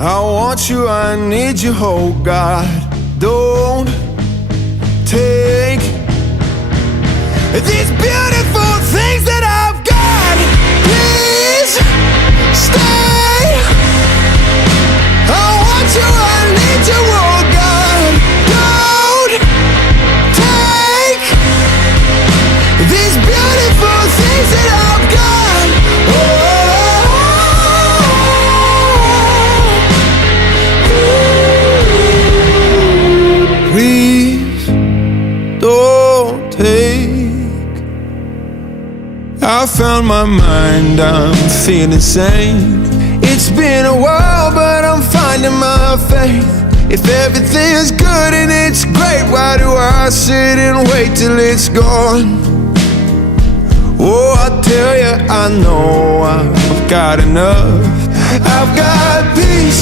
I want you, I need you, oh God. Don't take these beautiful things that I've got. Please stay. I want you, I need you, oh God. Don't take these beautiful things that I've got. Please don't take. I found my mind, I'm feeling sane. It's been a while, but I'm finding my faith. If everything's good and it's great, why do I sit and wait till it's gone? Oh, I tell you, I know I've got enough. I've got peace,